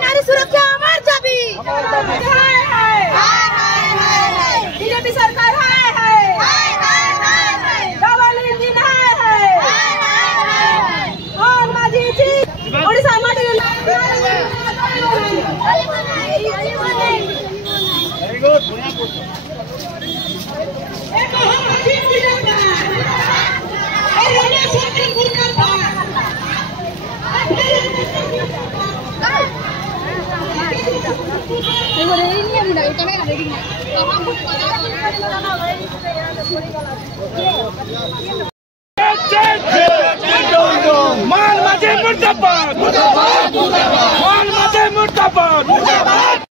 नारी सुरक्षा हमार दाबी बीजेपी सरकार डबल इंजिन और माझी ओडिशा मान माझे मुर्दाबाद, मान माझे मुर्दाबाद।